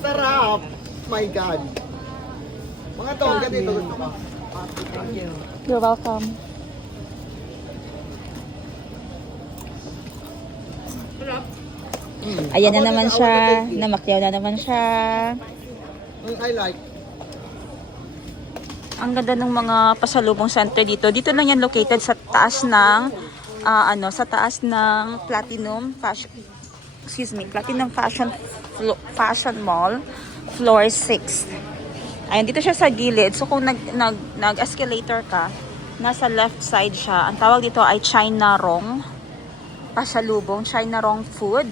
Sarap! My God! Mga tol, ganito gusto ko. Thank you. You're welcome. Ayan na naman siya. Namakyaw na naman siya. I like. Ang ganda ng mga pasalubong center dito. Dito lang yan located sa taas ng sa taas ng Platinum Fashion, Platinum Fashion Mall, floor 6. Ayan, dito siya sa gilid. So kung nag-escalator ka, nasa left side siya. Ang tawag dito ay China Rong pasalubong, China Rong food.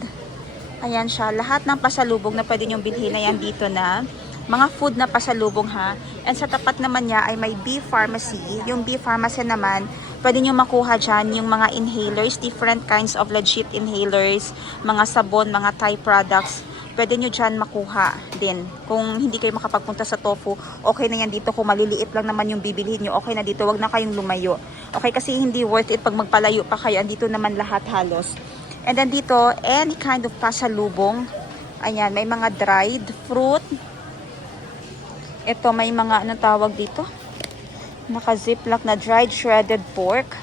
Ayan siya, lahat ng pasalubong na pwede nyong bilhin na yan dito na mga food na pasalubong ha. And sa tapat naman niya ay may bee pharmacy. Yung bee pharmacy naman, pwede nyo makuha dyan yung mga inhalers, different kinds of legit inhalers, mga sabon, mga Thai products. Pwede nyo dyan makuha din. Kung hindi kayo makapagpunta sa tofu, okay na yan dito. Kung maliliit lang naman yung bibilhin nyo, okay na dito. Wag na kayong lumayo. Okay, kasi hindi worth it pag magpalayo pa kayo. Andito naman lahat halos. And then dito, any kind of pasalubong. Ayan, may mga dried fruit. Ito, may mga, anong tawag dito? Naka-ziplock na dried shredded pork.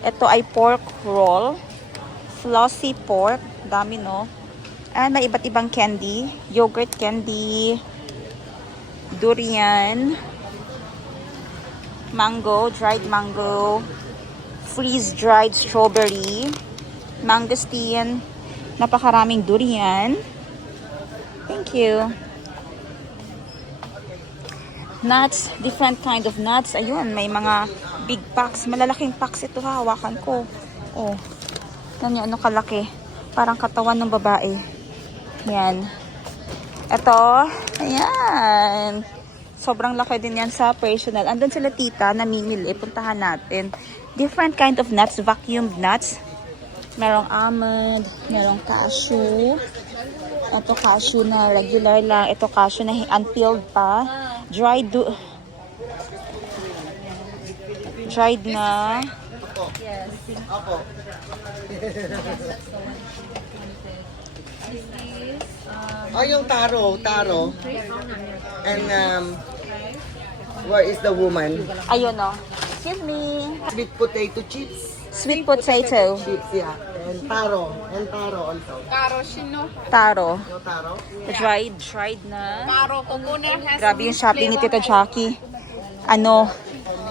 Ito ay pork roll. Flossy pork. Dami, no? And may iba't ibang candy. Yogurt candy. Durian. Mango, dried mango. Freeze-dried strawberry. Mangosteen. Napakaraming durian. Thank you. Nuts, different kind of nuts. Ayun, may mga big packs. Malalaking packs ito ha, hawakan ko. Oh, yan ano kalaki. Parang katawan ng babae. Yan. Ito, ayan. Sobrang laki din yan sa personal. Andun sila tita, namimili. Puntahan natin. Different kind of nuts, vacuumed nuts. Merong almond, merong cashew. Ito cashew na regular lang. Ito cashew na unpeeled pa. Dried na. Yes. Apo. Yung taro. And where is the woman? Ayun o. Excuse me. Sweet potato chips. Sweet potato. Chips, yeah. And taro also. Taro. Yung taro? Dried na. Grabe yung shopping ni Tito Jackie. Ano,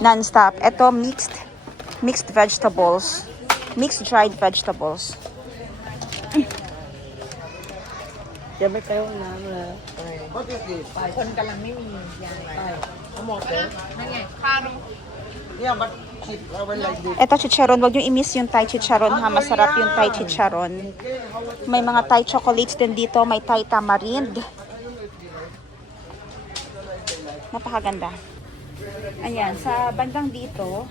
non-stop. Ito, mixed vegetables. Mixed dried vegetables. What is this? คนกำลังไม่มียาย Kamote? นั่นไงคารุ Yeah, but chips are like this. Ito, chicharon. Huwag nyo i-miss yung Thai chicharon ha. Masarap yung Thai chicharon. May mga Thai chocolates din dito. May Thai tamarind. Napakaganda. Ayan, sa bandang dito,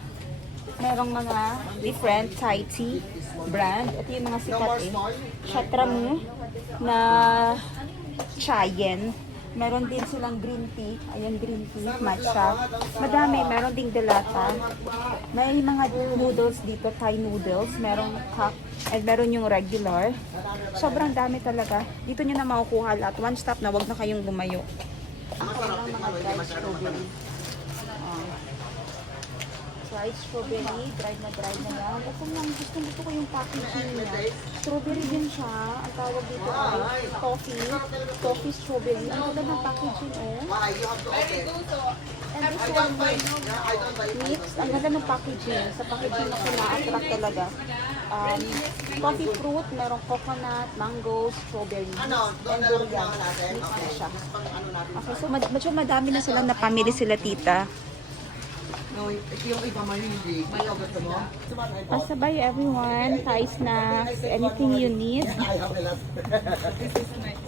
merong mga different Thai tea brand. Ito yung mga sikat eh. Chatramu na Chayen. Meron din silang green tea. Ayan, green tea, matcha. Madami. Meron ding delata. May mga noodles dito, Thai noodles. Merong cup. And meron yung regular. Sobrang dami talaga. Dito nyo na makukuha lahat. One stop na, wag na kayong lumayo. Kailang mga dried strawberry. Dried strawberry, dried na yan. Ito lang, gusto ko yung packaging niya. Strawberry din siya. Ang tawag dito ay coffee strawberry. Ang ganda ng packaging oh. And this one mixed. Ang ganda ng packaging. Sa packaging ako na-attract talaga. Coffee fruit, merong coconut, mango, strawberry, and durian. Mixed na siya. Okay, so medyo madami na silang napamili sila tita. Yung iba mahilig. Ikaw gusto mo? Pasabay everyone, Thai snacks, anything you need.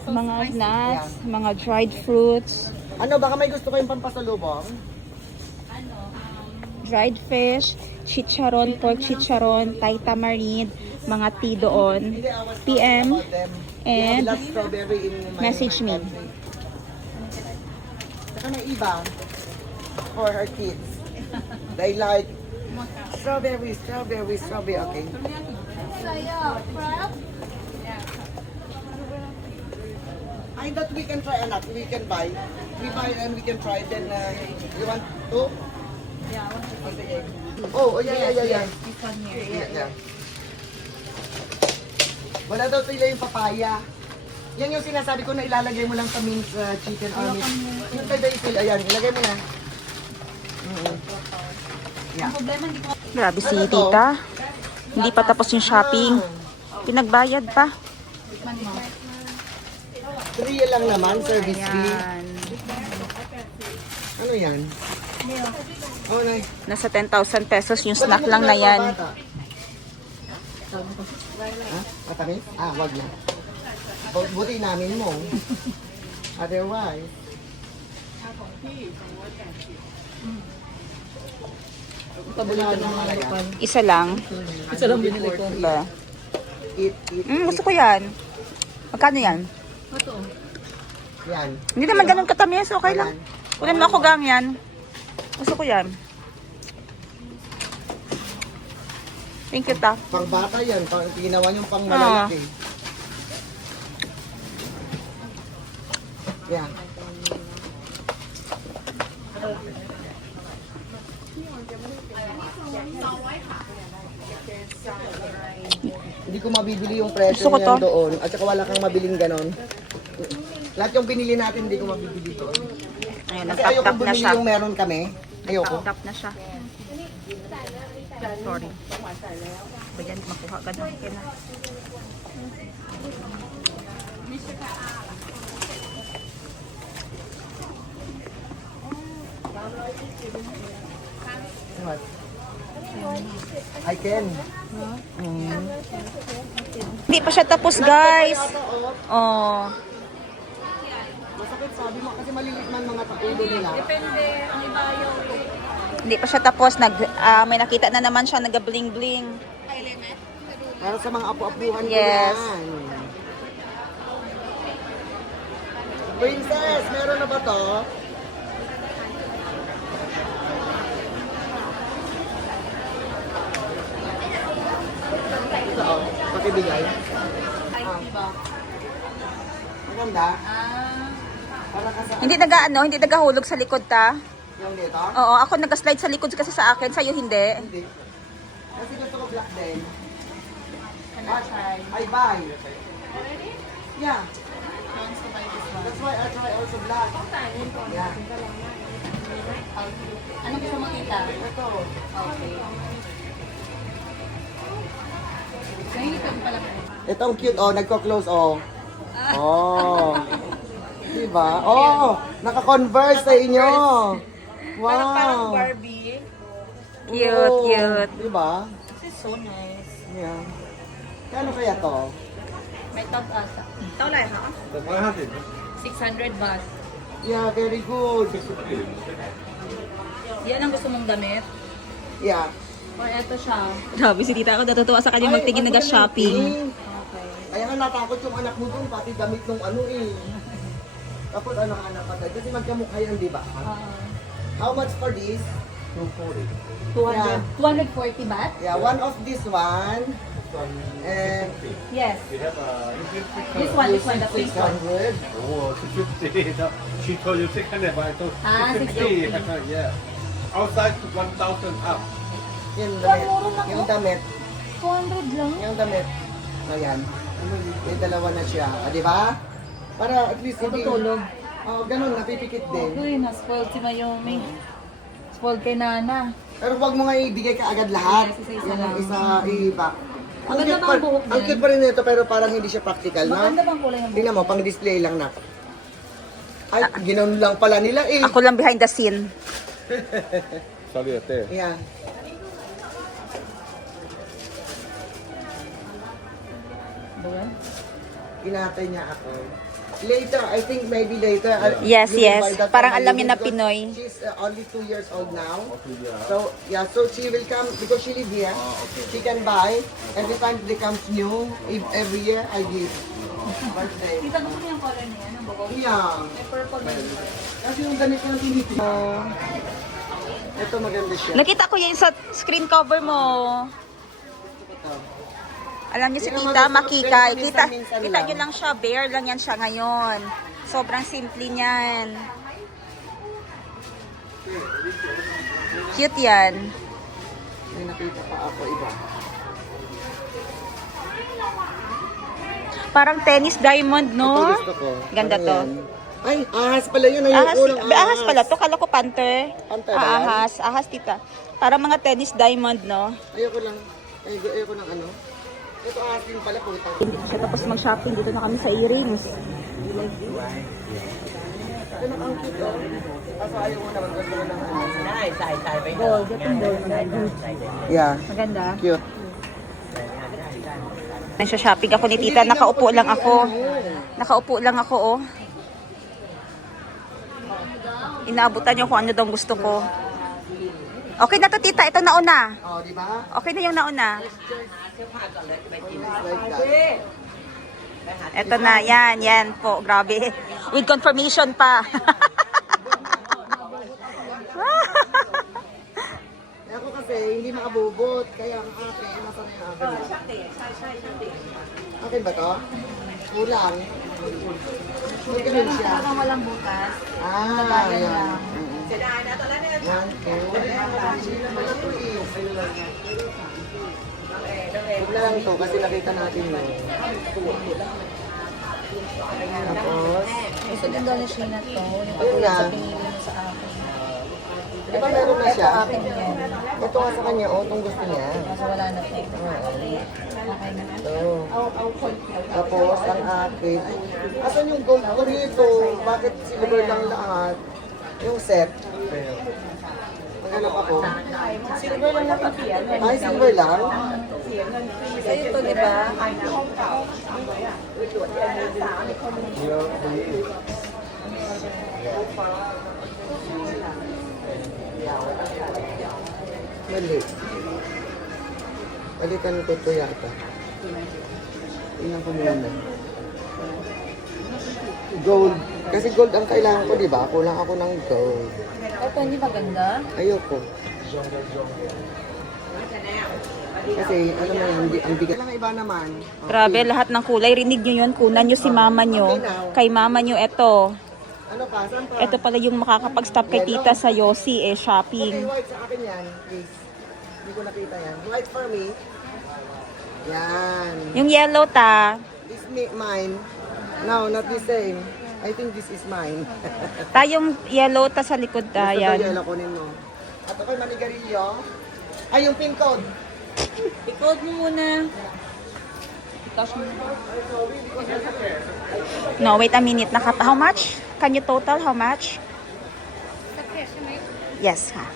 Mga nuts, mga dried fruits, Ano, baka may gusto kayong pampasalubong? dried fish, chicharon, pork chicharon, Thai tamarind, mga tea doon. PM and Love strawberry in my message me. country. Saka may iba for her kids. They like strawberry. Okay. I that we can try, anak. We can buy. We buy and we can try. Then, you want to? Yeah, I want to take it. Oh, yeah. This one here. Yeah. Wala daw sila yung papaya. Yan yung sinasabi ko na ilalagay mo lang sa minced chicken or meat. Yung kay Basil, ayan, ilagay mo na. Yeah. Grabe si tita. Hindi pa tapos yung shopping. Pinagbayad pa. 3 lang naman, service fee. Yan. Ano yan? Oh, nay. Nasa 10,000 pesos yung snack lang na yan. Ha? Matamis? Ah, wag na. Buti namin mo. Otherwise. Pabulitan ng mga lapan. Isa lang. Isa lang binili ko. Ba? Eat. Gusto ko yan. Magkano yan? Ito. Yan. Hindi naman ganun katamis. Okay lang. Kunin mo ako gang yan. Gusto ko yan. Thank you, ta. Pang bata yan. Ginawa niyong pang malalaki. Yeah. Hindi ko mabibili yung presyo Gusto ko niyan to. doon. At saka wala kang mabiling ganon. Lahat yung binili natin, hindi ko mabibili doon. Ayun, Kasi ayoko nag-tap na bumili siya. yung meron kami. Ayoko. Tap na siya. Sorry. Bayan, makuha ka na. Okay na. What? I can. Hindi pa siya tapos, guys. Oh. Masakit sabi mo kasi malilit man mga tapulo nila. Hindi pa siya tapos. May nakita na naman siya nag-bling-bling. Para sa mga apu-apuhan Yes. ko yan. Princess, meron na ba to? Ito oh, pakibigay. Maganda? Para ka sa... Hindi nagahulog sa likod, ta. Yung dito? Oo, ako nag-slide sa likod kasi sa akin. Sa'yo hindi. Hindi. Kasi gusto ko black din. I buy. Yeah. That's why I try also black. Yeah. Ano gusto mo, tita? Ito. Nahihipag pala. Ito ang cute, oh. Nagko-close, oh. Oh. Diba? Oh, naka-converse sa inyo. Wow. Barbie. Cute, Oo. cute. Diba? This is so nice. Yeah. Kano kaya to? May top asa. Ito lang, ha? 600 baht. Yeah, very good. Yan ang gusto mong damit? Yeah. Or eto siya? Grabe si tita ako. Natutuwa sa kanya magtingin Ay, nag-shopping. Okay. Kaya nga natakot yung anak mo dun, pati damit nung ano eh. Tapos ano ka anak patay, kasi magkamukha yan, di ba? How much for this? 200. 240 baht? Yeah, one of this one. And Yes. This one, the pink one. 600. Oh, 650. No, she told you 600, but I told Ah, 650. 650. Yeah. Outside 1,000 up. Yung damit. mura lang, Yung damit. 200 lang? Yung damit. Ayan. May dalawa na siya. Ah, di ba? Para at least hindi... Tutulog. Oh, ganun, napipikit din. Uy, na-spoiled si Mayumi. Spoiled kay Nana. Pero wag mo nga ibigay ka agad lahat. Yes, isa-isa Yung lang. isa iba. Ang Maganda cute ba pa, ang buhok ang niyan? cute pa rin nito pero parang hindi siya practical, no? Maganda bang kulay ng buhok? Tingnan mo, pang display lang na. Ay, ginanon lang pala nila eh. Ako lang behind the scene. Sorry, there. Yeah. Ba yan? Inatay niya ako. Later, I think maybe later. Yes, you will yes. buy that Parang for alam Mayumi niya na because Pinoy. She's only 2 years old now. So, yeah, so she will come because she live here. She can buy. Every time they comes new, every year I give. Birthday. Tita, gusto niyo yung color niya? Ang bago? Yeah. May purple na yun. Kasi yung ganit yung tiniti. Ito maganda siya. Nakita ko yan sa screen cover mo. Alam niyo si tita, makikay. Kita nyo lang siya, bare lang yan siya ngayon. Sobrang simple niyan. Cute yan. May nakita pa ako iba. Parang tennis diamond, no? Ito gusto ko. Ganda Ano to. yan? Ay, ahas pala yun. Ahas, Ayoko ng ahas pala to. Kala ko panther. Panther ba yan? Ahas. Ahas, tita. Parang mga tennis diamond, no? Ayoko lang. Ayoko ng ano. Ito ahas din pala puta. So, tapos mag-shopping. Dito na kami sa earrings. Ito ang cute oh. Kaso ayaw mo naman gusto mo ng ahas. Gold. Itong gold. Yeah, Maganda. cute. Sa shopping ako ni tita. Nakaupo lang ako. Nakaupo lang ako, oh. Inaabutan niyo kung ano daw gusto ko. Okay na to, tita. Ito nauna. Oh, di ba? Okay na yung nauna. Like that. Ito na. Yan po. Grabe. With confirmation pa. Eh, ako kasi hindi makabubot. Kaya ang akin, nasa na yung akin. Akin ba to? Kulang. May ganun siya. walang butas. Ah, yan. Yan, Huwag na lang to kasi nakita natin yun. Tapos, Gusto din daw ni Sheena to. Yung ayun na. pinili mo sa akin. Di ba meron na siya? Akin yan. Ito nga sa kanya, oh, itong gusto niya. Kaso wala na po. Okay na. Ito. Tapos, ang akin. Asan yung gold ko rito? Bakit silver lang lahat? Yung set. Maghanap ako. Silver lang na pati yan. Ay, silver lang? Sa'yo to, di ba? Mali. Balikan ko ito yata. Tingnan ko muna. Gold. Kasi gold ang kailangan ko, di ba? Kulang ako ng gold. Ito, hindi maganda. Ayoko. Kasi, ano mo yan, ang bigat. Ang iba naman. Oh, Grabe, lahat ng kulay. Rinig nyo yun. Kunan nyo si mama nyo. Kay mama nyo, eto. Ano pa? Saan pa? Ito pala yung makakapag-stop kay tita sa Yossi, Okay, shopping. white sa akin yan, please. Hindi ko nakita yan. White for me. Yan. Yung yellow, ta. This mine. No, not the same. I think this is mine. Tayong yellow, ta sa likod, ta. Gusto ko Yan. yellow kunin mo. At ako'y manigarilyo. Ay, yung pin code. I-code mo muna. No, wait a minute. How much? Can you total? How much? Yes, ha.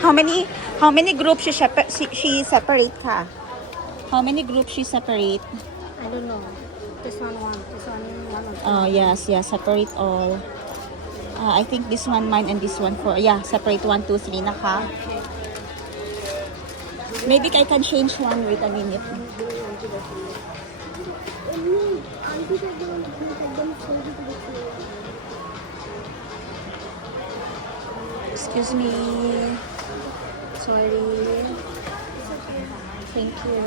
How many groups she separate ka? How many groups she separate? I don't know. This one. Oh, yes, separate all. I think this one mine and this one for, separate 1, 2, 3 na ka. Maybe I can change one. Wait a minute. Excuse me. Sorry. Thank you.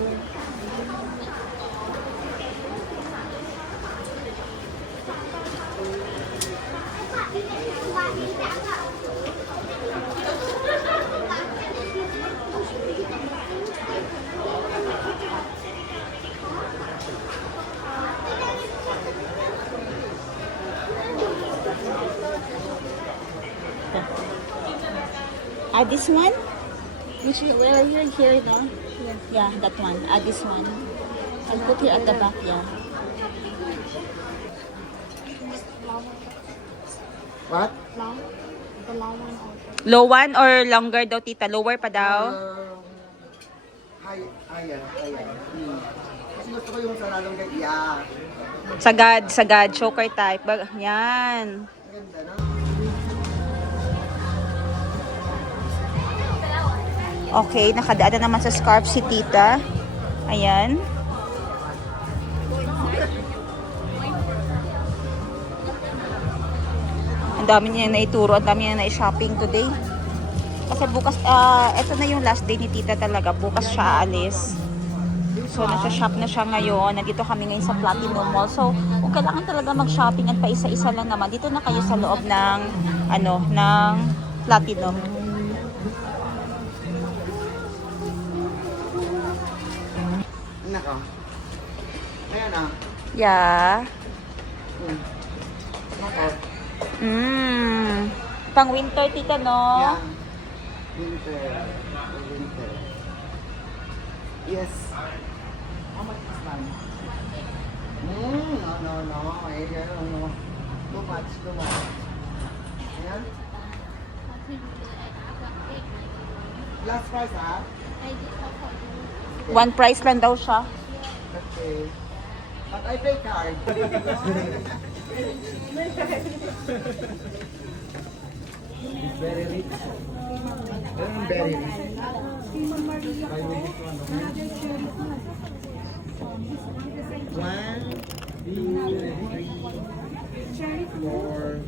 This one? Where are you here now? Yeah, that one. This one. I'll put here at the back, yeah. What? Low one or longer daw, tita? Lower pa daw? Ayan. Kasi gusto ko yung saradong ganyan. Sagad. Choker type. Yan. Ganda na. Okay, nakadaan na naman sa scarf si tita. Ayan. Ang dami niya na ituro, ang dami niya na i-shopping today. Kasi bukas, eto na yung last day ni tita talaga. Bukas siya aalis. So, nasa-shop na siya ngayon. Nandito kami ngayon sa Platinum Mall. So, kung kailangan talaga mag-shopping at paisa-isa lang naman, dito na kayo sa loob ng, ng Platinum. Nako. Ayan ah. Yeah. Nako. Pang winter, tita, no? Yeah. Winter. Winter. Yes. How much is that? No. Ayan, no. Too much. Ayan. Last price, ha? One price lang daw siya. Okay. But I pay card. It's very rich. Very rich. One, two, three, four.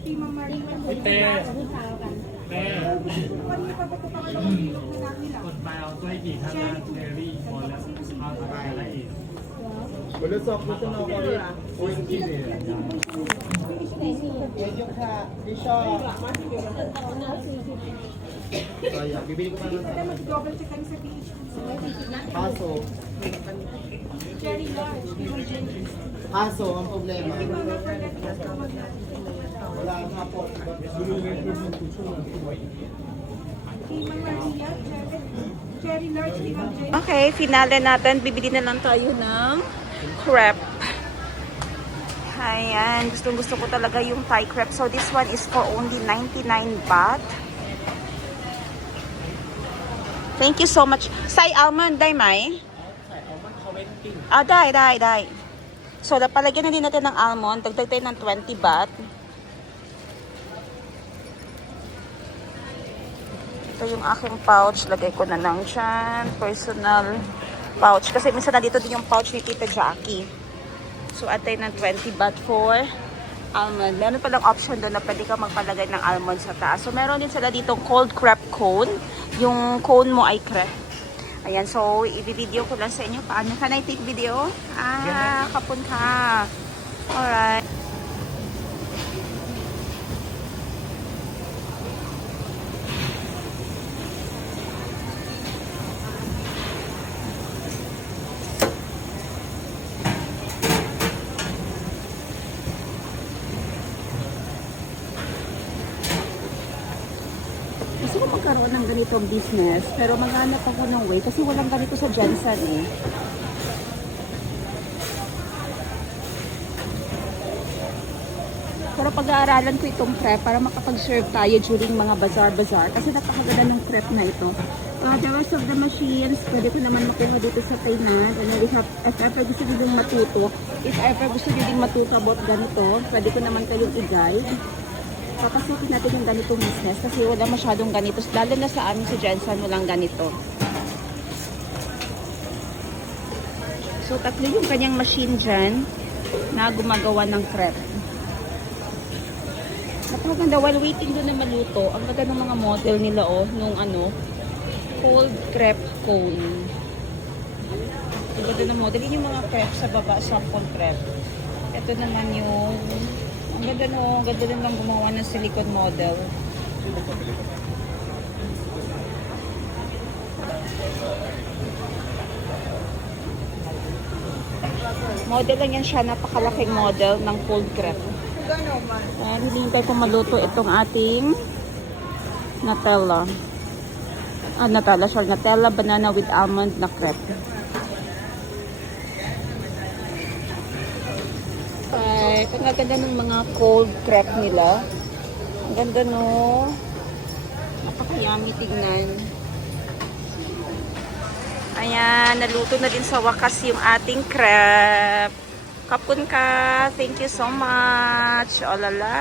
กดไปเอาถ้วยกี่ท่านละเดลี่หมดแล้วเอาไปอะไรอีก Bulusok, gusto na ako rin. โอ้ยกี่เดือน Yan yung ka, Bishop. So, yeah, bibili ko pa lang Paso. Paso, ang problema. Wala ang hapon. Okay, finale natin. Bibili na lang tayo ng crepe. Ayan, gusto ko talaga yung Thai crepe. So, this one is for only 99 baht. Thank you so much. Sai almond, dai mai? Ah, dai. So, palagyan na din natin ng almond. Dagdag tayo ng 20 baht. Ito yung aking pouch. Lagay ko na lang dyan. Personal pouch. Kasi minsan na dito din yung pouch ni Tita Jackie. So, atay ng 20 baht for almond. Meron palang option doon na pwede ka magpalagay ng almond sa taas. So, meron din sila dito cold crepe cone. Yung cone mo ay crepe. Ayan, so, i-video ko lang sa inyo. Paano? Can I take video? Kapun ka. Alright. Gusto ko magkaroon ng ganitong business, pero maghanap ako ng way kasi walang ganito sa Jensen eh. Pero pag-aaralan ko itong prep para makapag-serve tayo during mga bazaar-bazaar kasi napakaganda ng prep na ito. The rest of the machines, pwede ko naman makuha dito sa Thailand. And we have, if ever gusto nyo din matuto, if ever gusto nyo din matuto about ganito, pwede ko naman kayong i-guide. Papasukin natin yung ganitong business kasi wala masyadong ganito. Lalo na sa amin sa Jensen, walang ganito. So, tatlo yung kanyang machine dyan na gumagawa ng crepe. Napakaganda. While waiting doon na maluto, ang ganda ng mga model nila nung cold crepe cone. Ang ganda ng model. Yun yung mga crepe sa baba, sample crepe. Ito naman yung ang ganda din lang gumawa ng silicone model. Model lang yan siya, napakalaking model ng cold crepe. Hinihintay ko maluto itong ating Nutella. Nutella banana with almond na crepe. Ang ganda ng mga cold crepe nila. Ang ganda no. Napakayami tignan. Ayan, naluto na din sa wakas yung ating crepe. Kapun ka. Thank you so much. Olala.